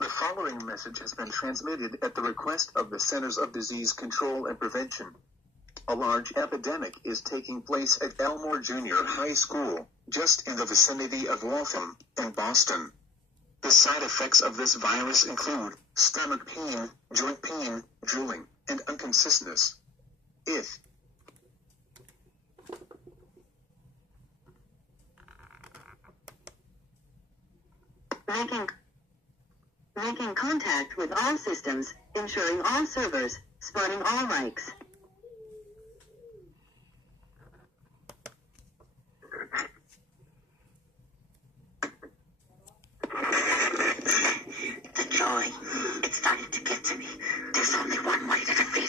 The following message has been transmitted at the request of the Centers of Disease Control and Prevention. A large epidemic is taking place at Elmore Junior High School, just in the vicinity of Waltham, in Boston. The side effects of this virus include stomach pain, joint pain, drooling, and unconsciousness. Making contact with all systems, ensuring all servers, spotting all mics. The joy, it's starting to get to me. There's only one way to defeat